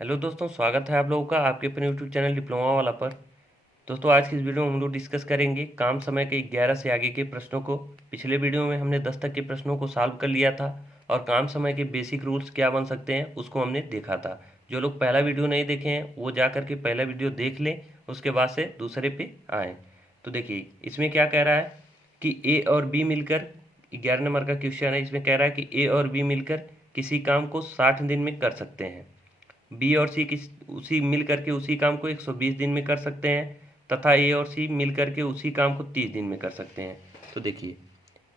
Hello दोस्तों, स्वागत है आप लोगों का आपके अपने यूट्यूब चैनल डिप्लोमा वाला पर। दोस्तों, आज की इस वीडियो में हम लोग डिस्कस करेंगे काम समय के 11 से आगे के प्रश्नों को। पिछले वीडियो में हमने 10 तक के प्रश्नों को सॉल्व कर लिया था और काम समय के बेसिक रूल्स क्या बन सकते हैं उसको हमने देखा था। जो लोग पहला वीडियो नहीं देखे हैं वो जा करके पहला वीडियो देख लें, उसके बाद से दूसरे पे आएँ। तो देखिए इसमें क्या कह रहा है कि ए और बी मिलकर 11 नंबर का क्वेश्चन है। इसमें कह रहा है कि ए और बी मिलकर किसी काम को 60 दिन में कर सकते हैं। बी और सी किस उसी मिल करके उसी काम को 120 दिन में कर सकते हैं तथा ए और सी मिल करके उसी काम को 30 दिन में कर सकते हैं। तो देखिए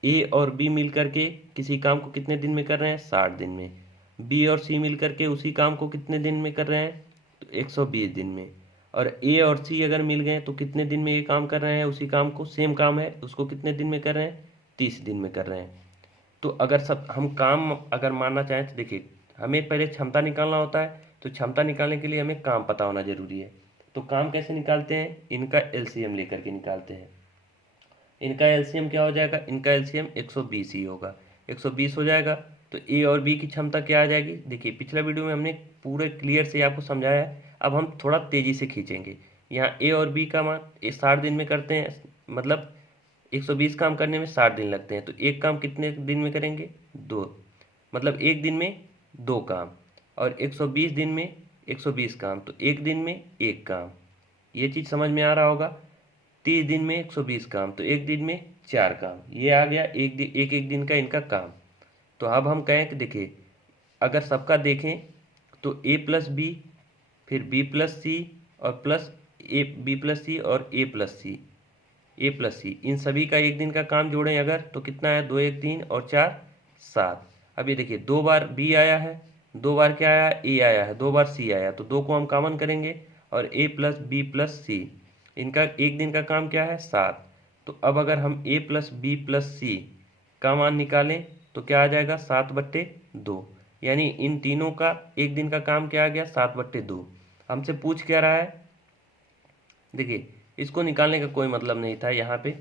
ए और बी मिल करके किसी काम को कितने दिन में कर रहे हैं? 60 दिन में। बी और सी मिल करके उसी काम को कितने दिन में कर रहे हैं? तो 120 दिन में। और ए और सी अगर मिल गए तो कितने दिन में ये काम कर रहे हैं? उसी काम को, सेम काम है उसको कितने दिन में कर रहे हैं? 30 दिन में कर रहे हैं। तो अगर सब हम काम अगर मानना चाहें तो देखिए हमें पहले क्षमता निकालना होता है। तो क्षमता निकालने के लिए हमें काम पता होना जरूरी है। तो काम कैसे निकालते हैं? इनका एलसीएम लेकर के निकालते हैं। इनका एलसीएम क्या हो जाएगा? इनका एलसीएम 120 ही होगा। 120 हो जाएगा तो ए और बी की क्षमता क्या आ जाएगी? देखिए पिछला वीडियो में हमने पूरे क्लियर से आपको समझाया है। अब हम थोड़ा तेज़ी से खींचेंगे। यहाँ ए और बी का मान 60 दिन में करते हैं, मतलब 120 काम करने में 60 दिन लगते हैं। तो एक काम कितने दिन में करेंगे? दो, मतलब एक दिन में दो काम। और 120 दिन में 120 काम, तो एक दिन में एक काम। ये चीज़ समझ में आ रहा होगा। 30 दिन में 120 काम, तो एक दिन में चार काम। ये आ गया एक एक दिन का इनका काम। तो अब हम कहें कि देखिए अगर सबका देखें तो ए प्लस बी, फिर बी प्लस सी और प्लस ए, बी प्लस सी और ए प्लस सी, ए प्लस सी, इन सभी का एक दिन का काम जोड़ें अगर तो कितना है? दो एक तीन और चार सात। अब ये देखिए दो बार बी आया है, दो बार क्या आया? ए आया है, दो बार सी आया, तो दो को हम कॉमन करेंगे और ए प्लस बी प्लस सी, इनका एक दिन का काम क्या है? सात। तो अब अगर हम ए प्लस बी प्लस सी का मान निकालें तो क्या आ जाएगा? 7/2। यानी इन तीनों का एक दिन का काम क्या आ गया? 7/2। हमसे पूछ क्या रहा है? देखिए इसको निकालने का कोई मतलब नहीं था यहाँ पे,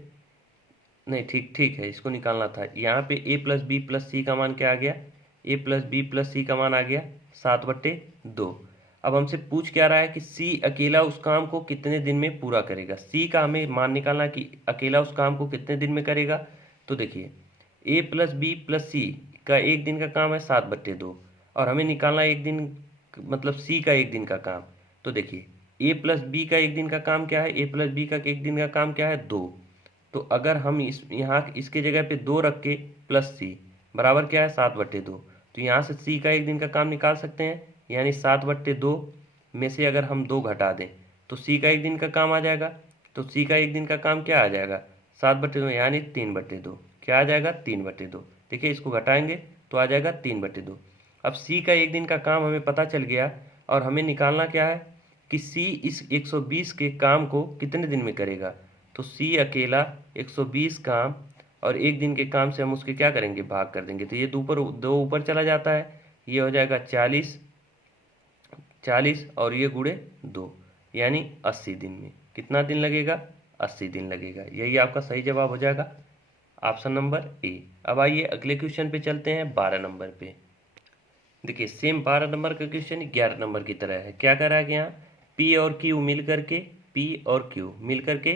नहीं ठीक ठीक है, इसको निकालना था। यहाँ पे ए प्लस बी प्लस सी का मान क्या आ गया? ए प्लस बी प्लस सी का मान आ गया 7/2। अब हमसे पूछ क्या रहा है कि सी अकेला उस काम को कितने दिन में पूरा करेगा। सी का हमें मान निकालना कि अकेला उस काम को कितने दिन में करेगा। तो देखिए ए प्लस बी प्लस सी का एक दिन का काम है 7/2 और हमें निकालना एक दिन, मतलब सी का एक दिन का काम। तो देखिए ए प्लस बी का एक दिन का काम क्या है? ए प्लस बी का एक दिन का काम क्या है? 2। तो अगर हम इस यहाँ इसके जगह पे 2 रख के प्लस सी बराबर क्या है? 7/2। तो यहाँ से सी का एक दिन का काम निकाल सकते हैं। यानी 7/2 में से अगर हम 2 घटा दें तो सी का एक दिन का काम आ जाएगा। तो सी का एक दिन का काम क्या आ जाएगा? 7/2 यानी 3/2। क्या आ जाएगा? 3/2। देखिए इसको घटाएंगे तो आ जाएगा 3/2। अब सी का एक दिन का काम हमें पता चल गया और हमें निकालना क्या है कि सी इस 120 के काम को कितने दिन में करेगा। तो सी अकेला 120 काम और एक दिन के काम से हम उसके क्या करेंगे? भाग कर देंगे। तो ये दो ऊपर चला जाता है, ये हो जाएगा 40, 40 और ये गुणे 2 यानी 80 दिन में। कितना दिन लगेगा? 80 दिन लगेगा। यही आपका सही जवाब हो जाएगा, ऑप्शन नंबर ए। अब आइए अगले क्वेश्चन पे चलते हैं, 12 नंबर पे। देखिए सेम 12 नंबर का क्वेश्चन 11 नंबर की तरह है। क्या करा है यहाँ? पी और क्यू मिल करके, पी और क्यू मिल करके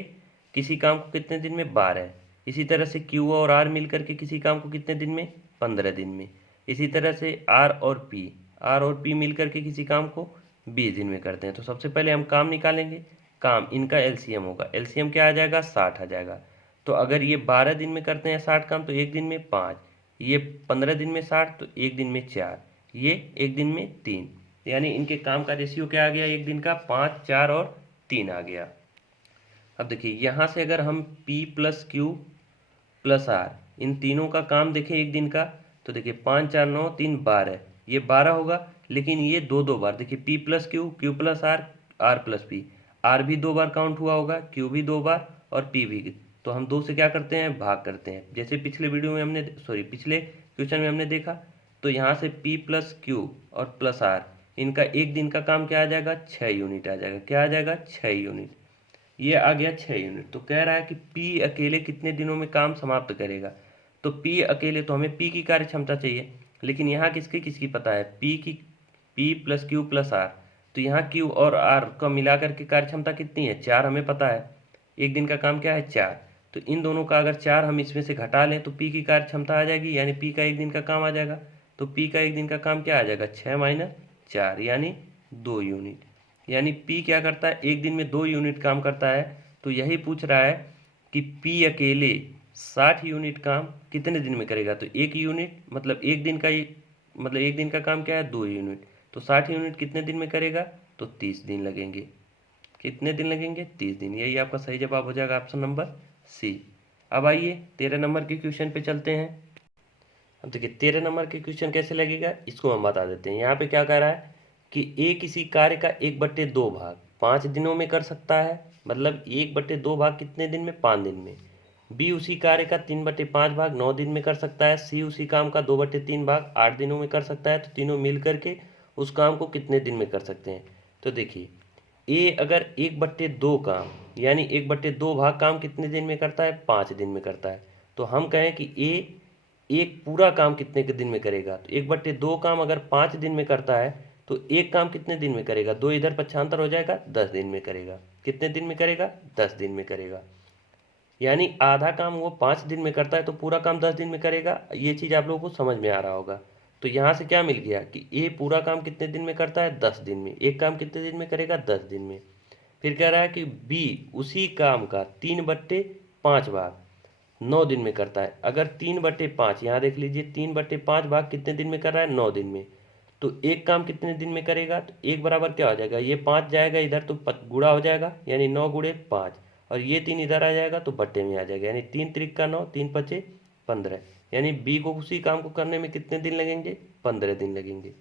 किसी काम को कितने दिन में? 12। इसी तरह से क्यू और आर मिल करके किसी काम को कितने दिन में? 15 दिन में। इसी तरह से आर और पी मिल करके किसी काम को 20 दिन में करते हैं। तो सबसे पहले हम काम निकालेंगे। काम इनका एलसीएम होगा। एलसीएम क्या आ जाएगा? 60 आ जाएगा। तो अगर ये 12 दिन में करते हैं 60 काम तो एक दिन में 5, ये 15 दिन में 60 तो एक दिन में 4, ये एक दिन में 3। यानी इनके काम का रेशियो क्या आ गया? एक दिन का 5, 4 और 3 आ गया। अब देखिए यहाँ से अगर हम P plus Q plus R इन तीनों का काम देखें एक दिन का, तो देखिए 5 4 9 3 12, ये 12 होगा। लेकिन ये दो दो बार, देखिए P plus Q, Q plus R, R plus P, R भी दो बार काउंट हुआ होगा, क्यू भी दो बार और पी भी। तो हम दो से क्या करते हैं? भाग करते हैं। जैसे पिछले वीडियो में हमने, सॉरी पिछले क्वेश्चन में हमने देखा। तो यहाँ से P प्लस क्यू और प्लस आर इनका एक दिन का काम क्या आ जाएगा? 6 यूनिट आ जाएगा। क्या आ जाएगा? 6 यूनिट। ये आ गया 6 यूनिट। तो कह रहा है कि P अकेले कितने दिनों में काम समाप्त करेगा। तो P अकेले, तो हमें P की कार्य क्षमता चाहिए, लेकिन यहाँ किसकी किसकी पता है? P की, P plus Q plus R, तो यहाँ Q और R का मिलाकर के कार्य क्षमता कितनी है, 4 हमें पता है। एक दिन का काम क्या है, 4। तो इन दोनों का अगर 4 हम इसमें से घटा लें तो P की कार्य क्षमता आ जाएगी, यानी P का एक दिन का काम आ जाएगा। तो P का एक दिन का काम क्या आ जाएगा, 6 माइनस 4 यानी 2 यूनिट। यानी P क्या करता है, एक दिन में 2 यूनिट काम करता है। तो यही पूछ रहा है कि P अकेले 60 यूनिट काम कितने दिन में करेगा। तो 1 यूनिट मतलब एक दिन का एक दिन का काम क्या है, 2 यूनिट। तो 60 यूनिट कितने दिन में करेगा, तो 30 दिन लगेंगे। कितने दिन लगेंगे, 30 दिन। यही आपका सही जवाब हो जाएगा, ऑप्शन नंबर सी। अब आइए 13 नंबर के क्वेश्चन पे चलते हैं। अब देखिए 13 नंबर के क्वेश्चन कैसे लगेगा, इसको हम बता देते हैं। यहाँ पे क्या कह रहा है कि A किसी कार्य का 1/2 भाग 5 दिनों में कर सकता है, मतलब 1/2 भाग कितने दिन में, 5 दिन में। B उसी कार्य का 3/5 भाग 9 दिन में कर सकता है। C उसी काम का 2/3 भाग 8 दिनों में कर सकता है। तो तीनों मिल करके उस काम को कितने दिन में कर सकते हैं। तो देखिए A अगर 1/2 काम यानी 1/2 भाग काम कितने दिन में करता है, 5 दिन में करता है। तो हम कहें कि A एक पूरा काम कितने के दिन में करेगा, तो 1/2 काम अगर 5 दिन में करता है तो एक काम कितने दिन में करेगा, 2 इधर पक्षांतर हो जाएगा, 10 दिन में करेगा। कितने दिन में करेगा, 10 दिन में करेगा। यानी आधा काम वो 5 दिन में करता है तो पूरा काम 10 दिन में करेगा। ये चीज़ आप लोगों को समझ में आ रहा होगा। तो यहाँ से क्या मिल गया कि ए पूरा काम कितने दिन में करता है, 10 दिन में। एक काम कितने दिन में करेगा, 10 दिन में। फिर कह रहा है कि बी उसी काम का 3/5 भाग 9 दिन में करता है। अगर 3/5 यहाँ देख लीजिए, 3/5 भाग कितने दिन में कर रहा है, 9 दिन में। तो एक काम कितने दिन में करेगा, तो एक बराबर क्या हो जाएगा, ये 5 जाएगा इधर तो गुणा हो जाएगा, यानी 9 गुणे 5। और ये 3 इधर आ जाएगा तो बट्टे में आ जाएगा, यानी 3 त्रिक का 9, 3 पचे 15। यानी बी को उसी काम को करने में कितने दिन लगेंगे, 15 दिन लगेंगे।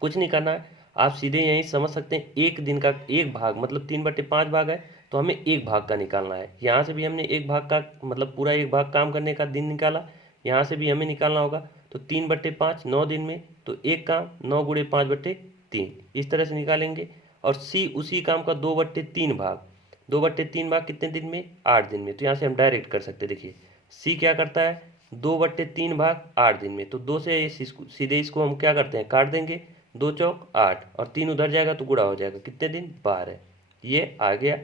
कुछ नहीं करना है, आप सीधे यहीं समझ सकते हैं। एक दिन का एक भाग मतलब 3/5 भाग है, तो हमें एक भाग का निकालना है। यहाँ से भी हमने एक भाग का मतलब पूरा एक भाग काम करने का दिन निकाला, यहाँ से भी हमें निकालना होगा। तो 3/5 9 दिन में, तो एक काम 9 गुणे 5/3 इस तरह से निकालेंगे। और सी उसी काम का 2/3 भाग, 2/3 भाग कितने दिन में, 8 दिन में। तो यहाँ से हम डायरेक्ट कर सकते हैं। देखिए सी क्या करता है, 2/3 भाग 8 दिन में। तो 2 से सीधे इसको हम क्या करते हैं, काट देंगे। 2 चौक 8 और 3 उधर जाएगा तो गुणा हो जाएगा, कितने दिन, 12। ये आ गया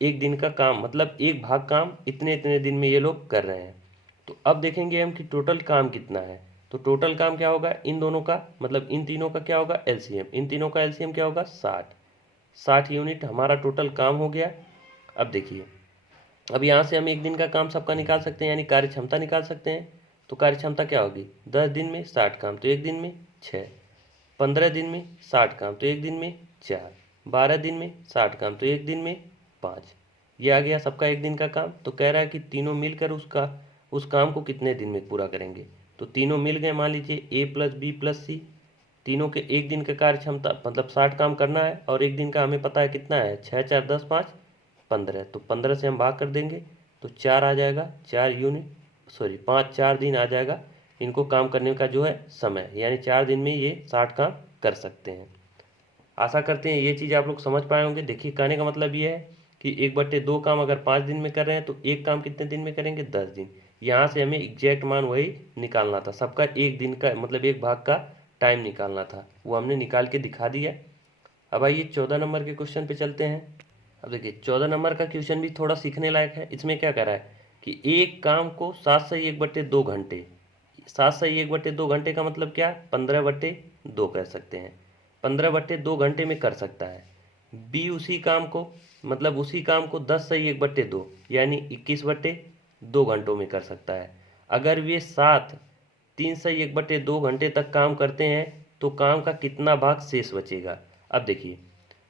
एक दिन का काम, मतलब एक भाग काम इतने इतने दिन में ये लोग कर रहे हैं। तो अब देखेंगे हम कि टोटल काम कितना है। तो टोटल काम क्या होगा, इन दोनों का मतलब इन तीनों का क्या होगा, एलसीएम। इन तीनों का एलसीएम क्या होगा, 60 यूनिट हमारा टोटल काम हो गया। अब देखिए, अब यहाँ से हम एक दिन का काम सबका निकाल सकते हैं, यानी कार्य क्षमता निकाल सकते हैं। तो कार्य क्षमता क्या होगी, 10 दिन में 60 काम तो एक दिन में 6, 15 दिन में 60 काम तो एक दिन में 4, 12 दिन में 60 काम तो एक दिन में 5। ये आ गया सबका एक दिन का काम। तो कह रहा है कि तीनों मिलकर उस काम को कितने दिन में पूरा करेंगे। तो तीनों मिल गए, मान लीजिए A + B + C, तीनों के एक दिन का कार्य क्षमता मतलब 60 काम करना है। और एक दिन का हमें पता है कितना है, 6 4 10 5 15। तो 15 से हम भाग कर देंगे तो 4 आ जाएगा, 4 यूनिट, सॉरी 5 4 दिन आ जाएगा इनको काम करने का जो है समय, यानी 4 दिन में ये 60 काम कर सकते हैं। आशा करते हैं ये चीज़ आप लोग समझ पाए होंगे। देखिए कहने का मतलब ये है कि 1/2 काम अगर 5 दिन में कर रहे हैं तो एक काम कितने दिन में करेंगे, 10 दिन। यहाँ से हमें एग्जैक्ट मान वही निकालना था, सबका एक दिन का मतलब एक भाग का टाइम निकालना था, वो हमने निकाल के दिखा दिया। अब आइए 14 नंबर के क्वेश्चन पे चलते हैं। अब देखिए 14 नंबर का क्वेश्चन भी थोड़ा सीखने लायक है। इसमें क्या कर रहा है कि एक काम को 7 से 1/2 घंटे, 7 से 1/2 घंटे का मतलब क्या, 15/2 कह सकते हैं। 15/2 घंटे में कर सकता है। बी उसी काम को मतलब उसी काम को 10 से 1/2 यानी 21/2 घंटों में कर सकता है। अगर वे 3 से 1/2 घंटे तक काम करते हैं तो काम का कितना भाग शेष बचेगा। अब देखिए,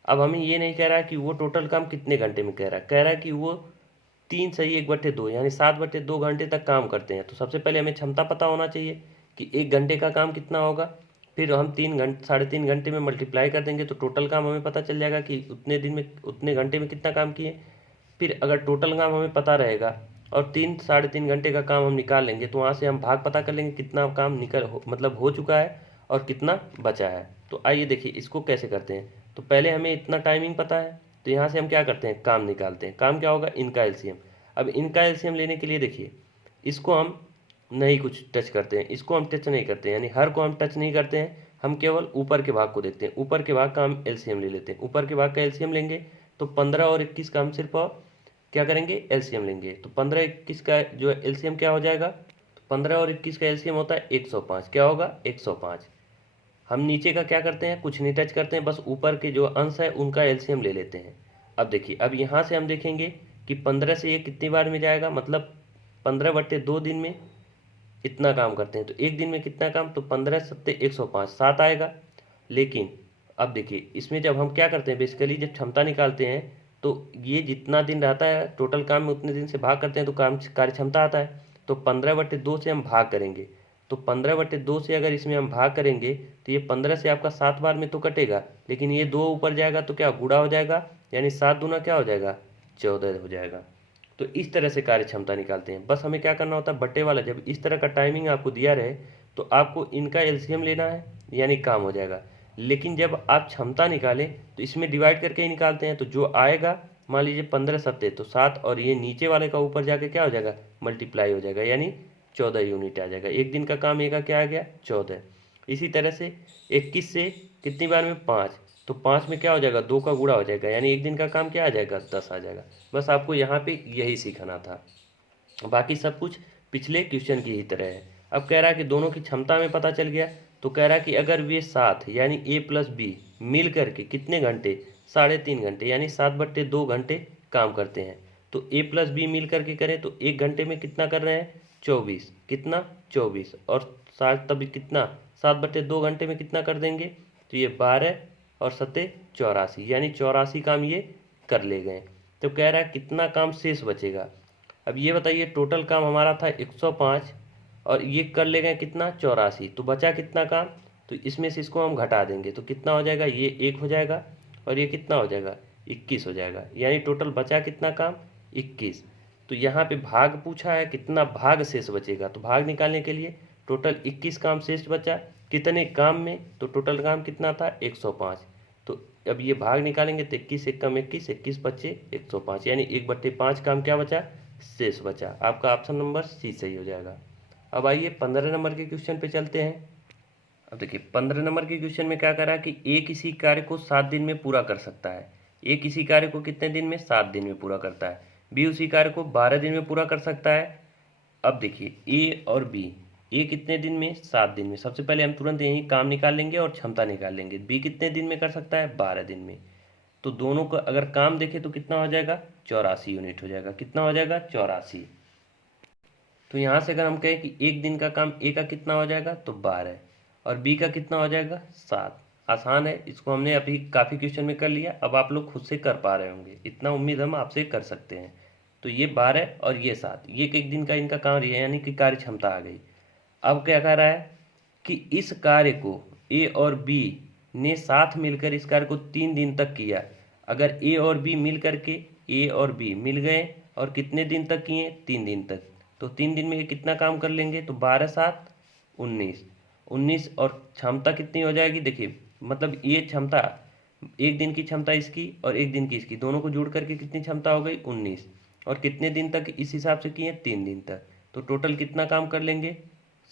अब हमें ये नहीं कह रहा है कि वो टोटल काम कितने घंटे में कह रहा है कि वो 3 से 1/2 यानी 7/2 घंटे तक काम करते हैं। तो सबसे पहले हमें क्षमता पता होना चाहिए कि एक घंटे का काम कितना होगा। फिर हम 3 घंटे में मल्टीप्लाई कर देंगे तो टोटल काम हमें पता चल जाएगा कि उतने दिन में उतने घंटे में कितना काम किए। फिर अगर टोटल काम हमें पता रहेगा और 3 घंटे का काम हम निकाल लेंगे तो वहाँ से हम भाग पता कर लेंगे कितना काम मतलब हो चुका है और कितना बचा है। तो आइए देखिए इसको कैसे करते हैं। तो पहले हमें इतना टाइमिंग पता है, तो यहाँ से हम क्या करते हैं, काम निकालते हैं। काम क्या होगा, इनका एलसीएम। अब इनका एलसीएम लेने के लिए देखिए, इसको हम नहीं कुछ टच करते हैं, इसको हम टच नहीं करते हैं, यानी हर को हम टच नहीं करते हैं। हम केवल ऊपर के भाग को देखते हैं। ऊपर के भाग का हम एलसीएम ले लेते हैं। ऊपर के भाग का एलसीएम लेंगे तो 15 और 21 का हम सिर्फ और क्या करेंगे, एलसीएम लेंगे। तो 15 21 का जो एलसीएम क्या हो जाएगा, तो 15 और 21 का एलसीएम होता है 105। क्या होगा, 105। हम नीचे का क्या करते हैं, कुछ नहीं टच करते हैं, बस ऊपर के जो अंश है उनका एलसीएम ले लेते हैं। अब देखिए, अब यहाँ से हम देखेंगे कि 15 से ये कितनी बार में जाएगा, मतलब 15/2 दिन में इतना काम करते हैं। तो एक दिन में कितना काम, तो 15 सत्ते 105, 7 आएगा। लेकिन अब देखिए, इसमें जब हम क्या करते हैं, बेसिकली जब क्षमता निकालते हैं तो ये जितना दिन रहता है टोटल काम में उतने दिन से भाग करते हैं तो काम कार्य क्षमता आता है। तो 15/2 से हम भाग करेंगे। तो 15/2 से अगर इसमें हम भाग करेंगे तो ये 15 से आपका 7 बार में तो कटेगा, लेकिन ये 2 ऊपर जाएगा तो क्या गुणा हो जाएगा, यानी 7 दूना क्या हो जाएगा, 14 हो जाएगा। तो इस तरह से कार्य क्षमता निकालते हैं। बस हमें क्या करना होता है, बट्टे वाला जब इस तरह का टाइमिंग आपको दिया रहे तो आपको इनका एलसीएम लेना है, यानी काम हो जाएगा। लेकिन जब आप क्षमता निकालें तो इसमें डिवाइड करके ही निकालते हैं। तो जो आएगा, मान लीजिए 15 सत्ते तो 7, और ये नीचे वाले का ऊपर जाके क्या हो जाएगा, मल्टीप्लाई हो जाएगा, यानी 14 यूनिट आ जाएगा। एक दिन का काम एक का क्या आ गया, 14। इसी तरह से 21 से कितनी बार में, 5, तो 5 में क्या हो जाएगा, 2 का गुणा हो जाएगा, यानी एक दिन का काम क्या आ जाएगा, 10 आ जाएगा। बस आपको यहाँ पे यही सीखना था, बाकी सब कुछ पिछले क्वेश्चन की ही तरह है। अब कह रहा है कि दोनों की क्षमता में पता चल गया। तो कह रहा है कि अगर वे साथ यानी ए प्लस बी मिल करके कितने घंटे, 3.5 घंटे, यानी 7/2 घंटे काम करते हैं। तो ए प्लस बी मिल करके करें तो एक घंटे में कितना कर रहे हैं, 24, कितना 24, और 7 तभी कितना 7/2 घंटे में कितना कर देंगे, तो ये 12 और 7 84, यानी 84 काम ये कर ले गए। तो कह रहा है कितना काम शेष बचेगा। अब ये बताइए, टोटल काम हमारा था 105 और ये कर ले गए कितना, 84, तो बचा कितना काम, तो इसमें से इसको हम घटा देंगे तो कितना हो जाएगा, ये 1 हो जाएगा और ये कितना हो जाएगा, 21 हो जाएगा, यानी टोटल बचा कितना काम, 21। तो यहाँ पे भाग पूछा है, कितना भाग शेष बचेगा, तो भाग निकालने के लिए टोटल 21 काम शेष बचा, कितने काम में, तो टोटल काम कितना था, 105। तो अब ये भाग निकालेंगे तो 21 एक कम 21, 21 बचे 105, यानी 1/5 काम क्या बचा, शेष बचा। आपका ऑप्शन नंबर सी सही हो जाएगा। अब आइए 15 नंबर के क्वेश्चन पे चलते हैं। अब देखिए 15 नंबर के क्वेश्चन में क्या करा कि ए किसी कार्य को 7 दिन में पूरा कर सकता है। ए किसी कार्य को कितने दिन में, 7 दिन में पूरा करता है। बी उसी कार्य को 12 दिन में पूरा कर सकता है। अब देखिए ए और बी, ए कितने दिन में, 7 दिन में। सबसे पहले हम तुरंत यही काम निकाल लेंगे और क्षमता निकाल लेंगे। बी कितने दिन में कर सकता है, 12 दिन में। तो दोनों का अगर काम देखें तो कितना हो जाएगा, 84 यूनिट हो जाएगा। कितना हो जाएगा, 84। तो यहाँ से अगर हम कहें कि एक दिन का काम ए का कितना हो जाएगा, तो 12, और बी का कितना हो जाएगा, 7। आसान है, इसको हमने अभी काफ़ी क्वेश्चन में कर लिया। अब आप लोग खुद से कर पा रहे होंगे, इतना उम्मीद हम आपसे कर सकते हैं। तो ये 12 और ये 7, ये एक दिन का इनका काम है, यानी कि कार्य क्षमता आ गई। अब क्या कह रहा है कि इस कार्य को ए और बी ने साथ मिलकर इस कार्य को 3 दिन तक किया। अगर ए और बी मिल करके, ए और बी मिल गए और कितने दिन तक किए, 3 दिन तक, तो 3 दिन में ये कितना काम कर लेंगे, तो 12 7 19, 19 और क्षमता कितनी हो जाएगी, देखिए मतलब ये क्षमता, एक दिन की क्षमता इसकी और एक दिन की इसकी, दोनों को जोड़ करके कितनी क्षमता हो गई, 19, और कितने दिन तक इस हिसाब से किए, 3 दिन तक। तो टोटल कितना काम कर लेंगे,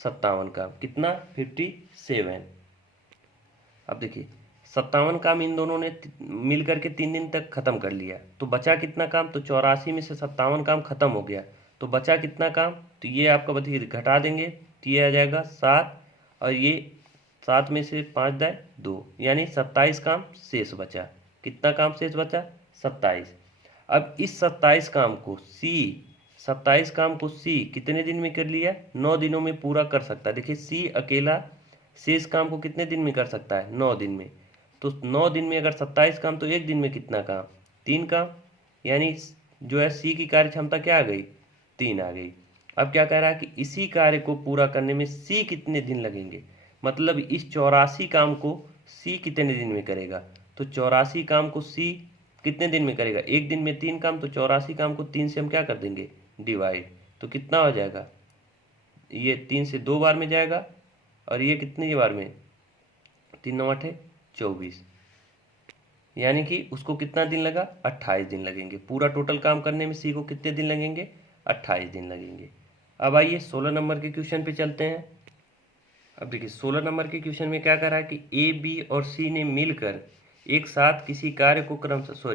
57 काम, कितना 57। अब देखिए 57 काम इन दोनों ने मिल करके 3 दिन तक खत्म कर लिया। तो बचा कितना काम, तो 84 में से 57 काम खत्म हो गया, तो बचा कितना काम, तो ये आपका बताइए, घटा देंगे तो ये आ जाएगा 7, और ये 7 में से 5 दाए 2, यानी 27 काम शेष बचा। कितना काम शेष बचा, 27। अब इस 27 काम को सी, 27 काम को सी कितने दिन में कर लिया, 9 दिनों में पूरा कर सकता है। देखिए सी अकेला शेष काम को कितने दिन में कर सकता है, 9 दिन में। तो 9 दिन में अगर 27 काम, तो एक दिन में कितना काम, 3 काम, यानी जो है सी की कार्य क्षमता क्या आ गई, 3 आ गई। अब क्या कह रहा है कि इसी कार्य को पूरा करने में सी कितने दिन लगेंगे, मतलब इस 84 काम को सी कितने दिन में करेगा। तो 84 काम को सी कितने दिन में करेगा, एक दिन में 3 काम, तो 84 काम को 3 से हम क्या कर देंगे, डिवाइड। तो कितना हो जाएगा, ये 3 से 2 बार में जाएगा, और ये कितनी बार में, 3 9 8 24, यानी कि उसको कितना दिन लगा, 28 दिन लगेंगे। पूरा टोटल काम करने में सी को कितने दिन लगेंगे, 28 दिन लगेंगे। अब आइए 16 नंबर के क्वेश्चन पे चलते हैं। अब देखिए 16 नंबर के क्वेश्चन में क्या करा है कि ए बी और सी ने मिलकर एक साथ किसी कार्य को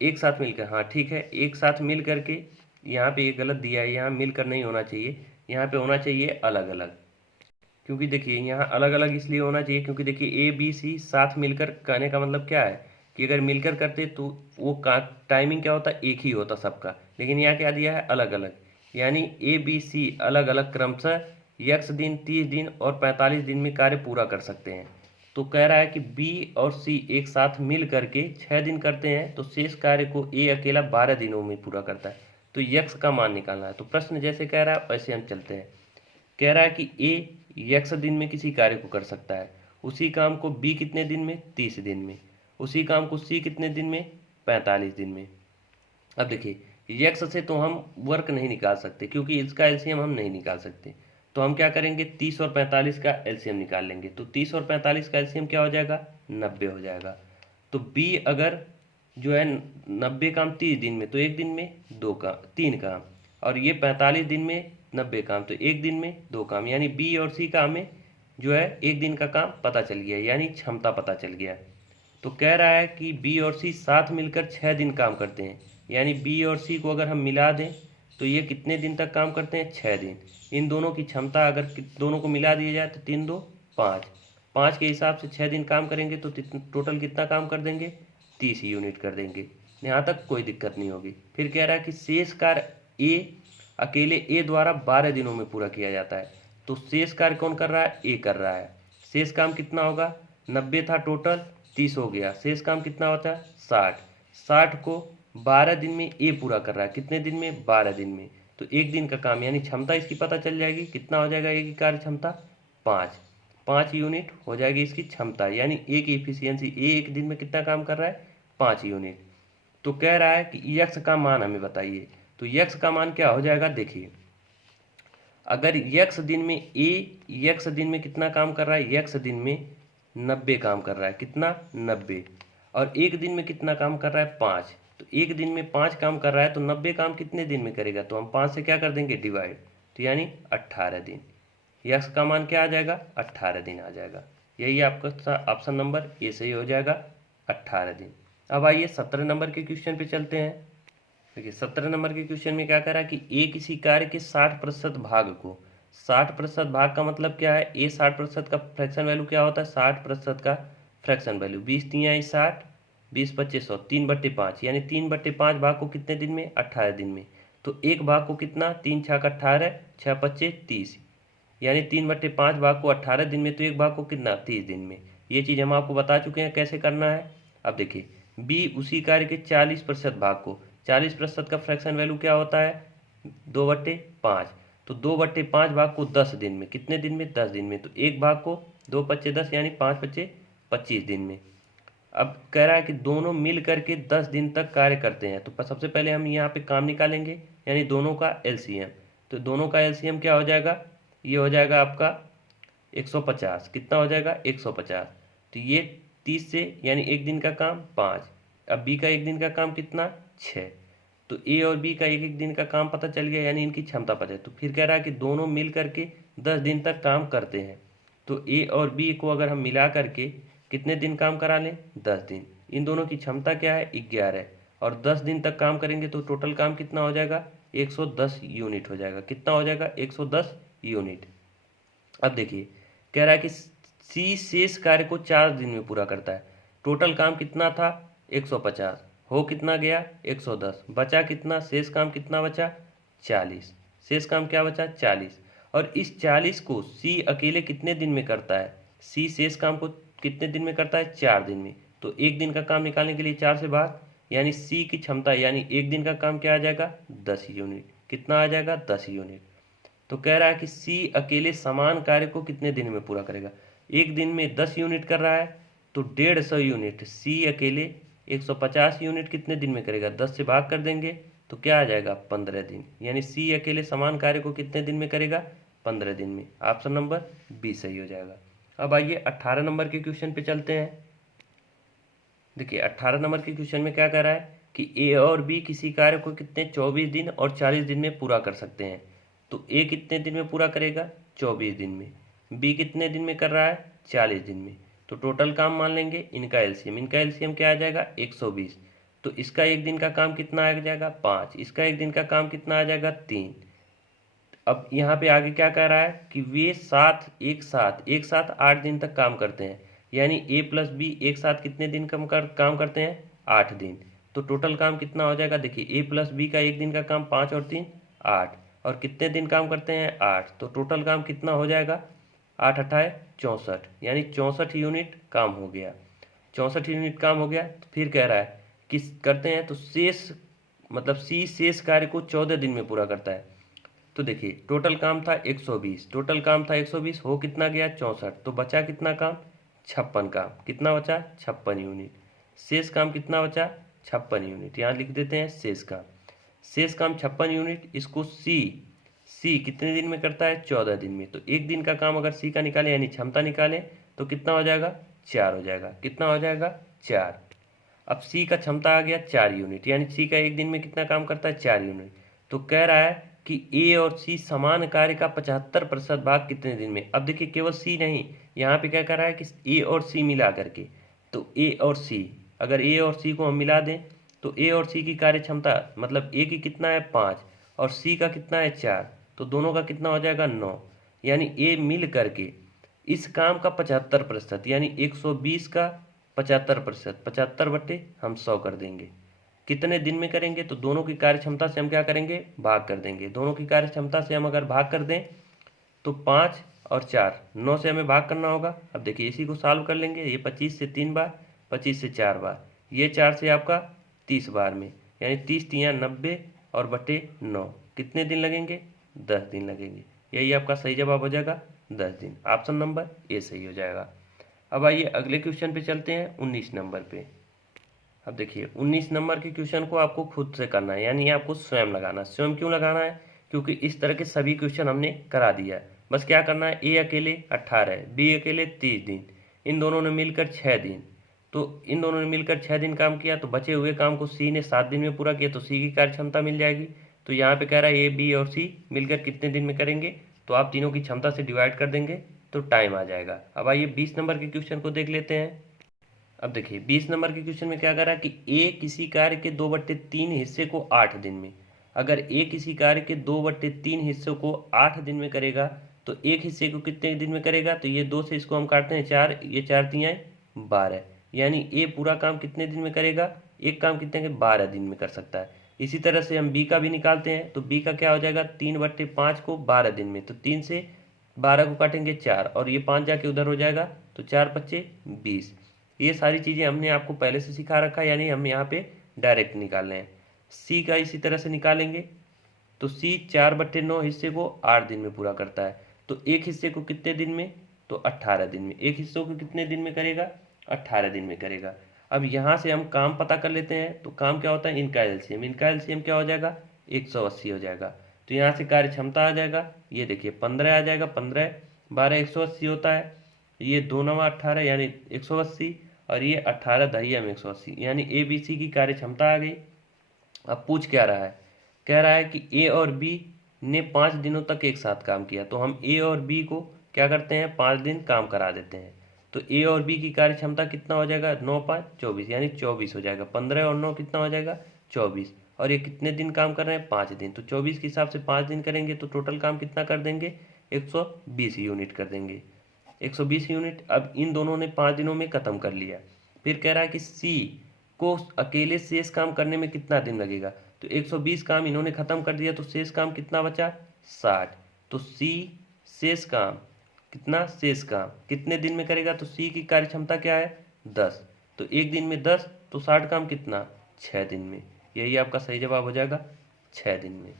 एक साथ मिलकर, हाँ ठीक है, एक साथ मिल करके, यहाँ पे ये गलत दिया है, यहाँ मिलकर नहीं होना चाहिए, यहाँ पे होना चाहिए अलग अलग। क्योंकि देखिए यहाँ अलग अलग इसलिए होना चाहिए क्योंकि देखिए ए बी सी साथ मिलकर कहने का मतलब क्या है कि अगर मिलकर करते तो वो टाइमिंग क्या होता, एक ही होता सबका, लेकिन यहाँ क्या दिया है अलग अलग, यानी ए बी सी अलग अलग क्रमशः यक्स दिन 30 दिन और 45 दिन में कार्य पूरा कर सकते हैं। तो कह रहा है कि बी और सी एक साथ मिल करके 6 दिन करते हैं तो शेष कार्य को ए अकेला 12 दिनों में पूरा करता है, तो यक्स का मान निकालना है। तो प्रश्न जैसे कह रहा है वैसे हम चलते हैं। कह रहा है कि ए यक्स दिन में किसी कार्य को कर सकता है, उसी काम को बी कितने दिन में, 30 दिन में, उसी काम को सी कितने दिन में, 45 दिन में। अब देखिए यक्स से तो हम वर्क नहीं निकाल सकते क्योंकि इसका एलसीएम हम नहीं निकाल सकते, तो हम क्या करेंगे 30 और 45 का एलसीएम निकाल लेंगे। तो 30 और 45 का एलसीएम क्या हो जाएगा, 90 हो जाएगा। तो बी अगर जो है 90 काम 30 दिन में, तो एक दिन में 3 काम, और ये 45 दिन में 90 काम, तो एक दिन में 2 काम, यानी बी और सी का हमें जो है एक दिन का काम पता चल गया, यानी क्षमता पता चल गया। तो कह रहा है कि बी और सी साथ मिलकर 6 दिन काम करते हैं, यानी बी और सी को अगर हम मिला दें तो ये कितने दिन तक काम करते हैं, 6 दिन। इन दोनों की क्षमता अगर दोनों को मिला दिया जाए तो 3 2 5, 5 के हिसाब से 6 दिन काम करेंगे तो टोटल कितना काम कर देंगे, 30 यूनिट कर देंगे। यहाँ तक कोई दिक्कत नहीं होगी। फिर कह रहा है कि शेष कार्य ए अकेले ए द्वारा 12 दिनों में पूरा किया जाता है, तो शेष कार्य कौन कर रहा है, ए कर रहा है। शेष काम कितना होगा, 90 था टोटल, 30 हो गया, शेष काम कितना होता है 60, 60 को 12 दिन में ए पूरा कर रहा है, कितने दिन में, 12 दिन में, तो एक दिन का काम, यानी क्षमता इसकी पता चल जाएगी, कितना हो जाएगा ए की कार्य क्षमता, 5 यूनिट हो जाएगी इसकी क्षमता, यानी ए की इफिशियंसी, ए एक दिन में कितना काम कर रहा है, 5 यूनिट। तो कह रहा है कि यक्स का मान हमें बताइए, तो यक्स का मान क्या हो जाएगा, देखिए अगर यक्स दिन में यक्स दिन में कितना काम कर रहा है, यक्स दिन में 90 काम कर रहा है, कितना 90, और एक दिन में कितना काम कर रहा है 5, तो एक दिन में 5 काम कर रहा है, तो 90 काम कितने दिन में करेगा, तो हम 5 से क्या कर देंगे डिवाइड, तो यानी 18 दिन। यक्स का मान क्या आ जाएगा, 18 दिन आ जाएगा। यही आपका ऑप्शन नंबर ए सही हो जाएगा, 18 दिन। अब आइए 17 नंबर के क्वेश्चन पे चलते हैं। देखिए 17 नंबर के क्वेश्चन में क्या कह रहा है कि ए किसी कार्य के 60% भाग को, 60% भाग का मतलब क्या है, ए 60% का फ्रैक्शन वैल्यू क्या होता है, 60% का फ्रैक्शन वैल्यू, 20 तियाई 60, 20 25 100, 3/5, यानी 3/5 भाग को कितने दिन में, 18 दिन में। तो एक भाग को कितना, 3 6 18, 6 25 30, यानी 3/5 भाग को 18 दिन में, तो एक भाग को कितना, 30 दिन में। ये चीज़ हम आपको बता चुके हैं कैसे करना है। अब देखिए बी उसी कार्य के 40% भाग को, 40% का फ्रैक्शन वैल्यू क्या होता है, 2/5, तो 2/5 भाग को 10 दिन में, कितने दिन में, 10 दिन में, तो एक भाग को 2 25 10, यानी 5 25 25 दिन में। अब कह रहा है कि दोनों मिल करके 10 दिन तक कार्य करते हैं, तो सबसे पहले हम यहाँ पे काम निकालेंगे, यानी दोनों का एलसीएम। तो दोनों का एलसीएम क्या हो जाएगा, ये हो जाएगा आपका 150, कितना हो जाएगा 150, तो ये 30 से, यानी एक दिन का काम 5, अब बी का एक दिन का काम कितना 6, तो ए और बी का एक एक दिन का काम पता चल गया, यानी इनकी क्षमता पता है। तो फिर कह रहा है कि दोनों मिल करके 10 दिन तक काम करते हैं, तो ए और बी को अगर हम मिला करके कितने दिन काम करा लें, 10 दिन। इन दोनों की क्षमता क्या है, 11, और 10 दिन तक काम करेंगे तो टोटल काम कितना हो जाएगा, 110 यूनिट हो जाएगा, कितना हो जाएगा 110 यूनिट। अब देखिए कह रहा है कि सी शेष कार्य को 4 दिन में पूरा करता है, टोटल काम कितना था 150, हो कितना गया 110, बचा कितना, शेष काम कितना बचा 40, शेष काम क्या बचा 40, और इस 40 को सी अकेले कितने दिन में करता है, सी शेष काम को कितने दिन में करता है, 4 दिन में। तो एक दिन का काम निकालने के लिए 4 से भाग, यानी सी की क्षमता, यानी एक दिन का काम क्या आ जाएगा 10 यूनिट, कितना आ जाएगा 10 यूनिट। तो कह रहा है कि सी अकेले समान कार्य को कितने दिन में पूरा करेगा, एक दिन में 10 यूनिट कर रहा है तो 150 यूनिट, सी अकेले 150 यूनिट कितने दिन में करेगा, 10 से भाग कर देंगे तो क्या आ जाएगा 15 दिन, यानी सी अकेले समान कार्य को कितने दिन में करेगा, 15 दिन में। ऑप्शन नंबर बी सही हो जाएगा। अब आइए 18 नंबर के क्वेश्चन पे चलते हैं। देखिए 18 नंबर के क्वेश्चन में क्या कह रहा है कि ए और बी किसी कार्य को कितने 24 दिन और 40 दिन में पूरा कर सकते हैं, तो ए कितने दिन में पूरा करेगा, 24 दिन में, बी कितने दिन में कर रहा है, 40 दिन में। तो टोटल काम मान लेंगे, इनका एलसीएम क्या आ जाएगा, 120। तो इसका एक दिन का काम कितना आ जाएगा, 5। इसका एक दिन का काम कितना आ जाएगा, 3। अब यहाँ पे आगे क्या कह रहा है कि वे एक साथ 8 दिन तक काम करते हैं, यानी ए प्लस बी एक साथ कितने दिन काम करते हैं, 8 दिन। तो टोटल काम कितना हो जाएगा, देखिए ए प्लस बी का एक दिन का काम 5 और 3 8, और कितने दिन काम करते हैं, 8। तो टोटल काम कितना हो जाएगा, 8 अट्ठाए 64, यानी 64 यूनिट काम हो गया। 64 यूनिट काम हो गया। तो फिर कह रहा है कि करते हैं तो शेष मतलब सी शेष कार्य को 14 दिन में पूरा करता है। तो देखिए टोटल काम था 120, हो कितना गया, 64। तो बचा कितना काम, 56 काम। कितना बचा, 56 यूनिट। शेष काम कितना बचा, 56 यूनिट। यहाँ लिख देते हैं शेष काम 56 यूनिट। इसको सी कितने दिन में करता है, 14 दिन में। तो एक दिन का काम अगर सी का निकालें यानी क्षमता निकालें तो कितना हो जाएगा, 4 हो जाएगा। कितना हो जाएगा, 4। अब सी का क्षमता आ गया 4 यूनिट, यानी सी का एक दिन में कितना काम करता है, 4 यूनिट। तो कह रहा है कि ए और सी समान कार्य का 75% भाग कितने दिन में। अब देखिए केवल सी नहीं, यहाँ पे क्या कर रहा है कि ए और सी मिला करके, तो ए और सी, अगर ए और सी को हम मिला दें तो ए और सी की कार्य क्षमता मतलब ए की कितना है, 5, और सी का कितना है, 4। तो दोनों का कितना हो जाएगा, 9। यानी ए मिल करके इस काम का 75%, यानी 120 का 75%, 75 बट्टे हम 100 कर देंगे। कितने दिन में करेंगे, तो दोनों की कार्य क्षमता से हम क्या करेंगे, भाग कर देंगे। दोनों की कार्य क्षमता से हम अगर भाग कर दें तो 5 और 4, 9 से हमें भाग करना होगा। अब देखिए इसी को सॉल्व कर लेंगे। ये 25 से 3 बार, 25 से 4 बार, ये 4 से आपका 30 बार में, यानी 30 तियाँ 90 और बटे 9। कितने दिन लगेंगे, 10 दिन लगेंगे। यही आपका सही जवाब हो जाएगा, 10 दिन। ऑप्शन नंबर ए सही हो जाएगा। अब आइए अगले क्वेश्चन पे चलते हैं, 19 नंबर पे। अब देखिए 19 नंबर के क्वेश्चन को आपको खुद से करना है, यानी आपको स्वयं लगाना है। स्वयं क्यों लगाना है, क्योंकि इस तरह के सभी क्वेश्चन हमने करा दिया है। बस क्या करना है, ए अकेले 18, बी अकेले 30 दिन, इन दोनों ने मिलकर 6 दिन। तो इन दोनों ने मिलकर 6 दिन काम किया, तो बचे हुए काम को सी ने 7 दिन में पूरा किया, तो सी की कार्य क्षमता मिल जाएगी। तो यहाँ पे कह रहा है ए बी और सी मिलकर कितने दिन में करेंगे, तो आप तीनों की क्षमता से डिवाइड कर देंगे तो टाइम आ जाएगा। अब आइए 20 नंबर के क्वेश्चन को देख लेते हैं। अब देखिए 20 नंबर के क्वेश्चन में क्या कर रहा है कि ए किसी कार्य के 2/3 हिस्से को 8 दिन में, अगर ए किसी कार्य के 2/3 हिस्सों को 8 दिन में करेगा तो एक हिस्से को कितने दिन में करेगा, तो ये 2 से इसको हम काटते हैं 4, ये 4 तियाँ 12, यानी ए पूरा काम कितने दिन में करेगा, एक काम कितने के 12 दिन में कर सकता है। इसी तरह से हम बी का भी निकालते हैं, तो बी का क्या हो जाएगा, 3/5 को 12 दिन में, तो 3 से 12 को काटेंगे 4, और ये 5 जाके उधर हो जाएगा, तो 4 5 20। ये सारी चीज़ें हमने आपको पहले से सिखा रखा है, यानी हम यहाँ पे डायरेक्ट निकाल रहे हैं। सी का इसी तरह से निकालेंगे, तो सी 4/9 हिस्से को 8 दिन में पूरा करता है। तो एक हिस्से को कितने दिन में, तो 18 दिन में। एक हिस्से को कितने दिन में करेगा, 18 दिन में करेगा। अब यहाँ से हम काम पता कर लेते हैं, तो काम क्या होता है, इनका एलसीएम क्या हो जाएगा, 180 हो जाएगा। तो यहाँ से कार्य क्षमता आ जाएगा, ये देखिए 15 आ जाएगा, 15 12 180 होता है, ये 2 9 18 यानी 180, और ये 18 दहिया में 180, यानी ए बी सी की कार्य क्षमता आ गई। अब पूछ क्या रहा है, कह रहा है कि ए और बी ने 5 दिनों तक एक साथ काम किया, तो हम ए और बी को क्या करते हैं, 5 दिन काम करा देते हैं। तो ए और बी की कार्य क्षमता कितना हो जाएगा, 9 5 24, यानी 24 हो जाएगा। 15 और 9 कितना हो जाएगा, 24, और ये कितने दिन काम कर रहे हैं, 5 दिन। तो 24 के हिसाब से 5 दिन करेंगे तो टोटल काम कितना कर देंगे, 120 यूनिट कर देंगे, 120 यूनिट। अब इन दोनों ने 5 दिनों में ख़त्म कर लिया। फिर कह रहा है कि सी को अकेले शेष काम करने में कितना दिन लगेगा, तो 120 काम इन्होंने ख़त्म कर दिया, तो शेष काम कितना बचा, 60। तो सी शेष काम कितना, शेष काम कितने दिन में करेगा, तो सी की कार्य क्षमता क्या है, 10। तो एक दिन में 10, तो 60 काम कितना, 6 दिन में। यही आपका सही जवाब हो जाएगा, 6 दिन में।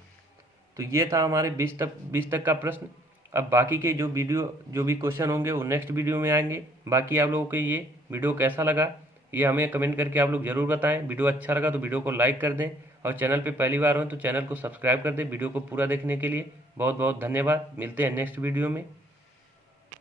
तो ये था हमारे 20 तक का प्रश्न। अब बाकी के जो भी क्वेश्चन होंगे वो नेक्स्ट वीडियो में आएंगे। बाकी आप लोगों को ये वीडियो कैसा लगा ये हमें कमेंट करके आप लोग ज़रूर बताएं। वीडियो अच्छा लगा तो वीडियो को लाइक कर दें, और चैनल पे पहली बार हो तो चैनल को सब्सक्राइब कर दें। वीडियो को पूरा देखने के लिए बहुत बहुत धन्यवाद। मिलते हैं नेक्स्ट वीडियो में।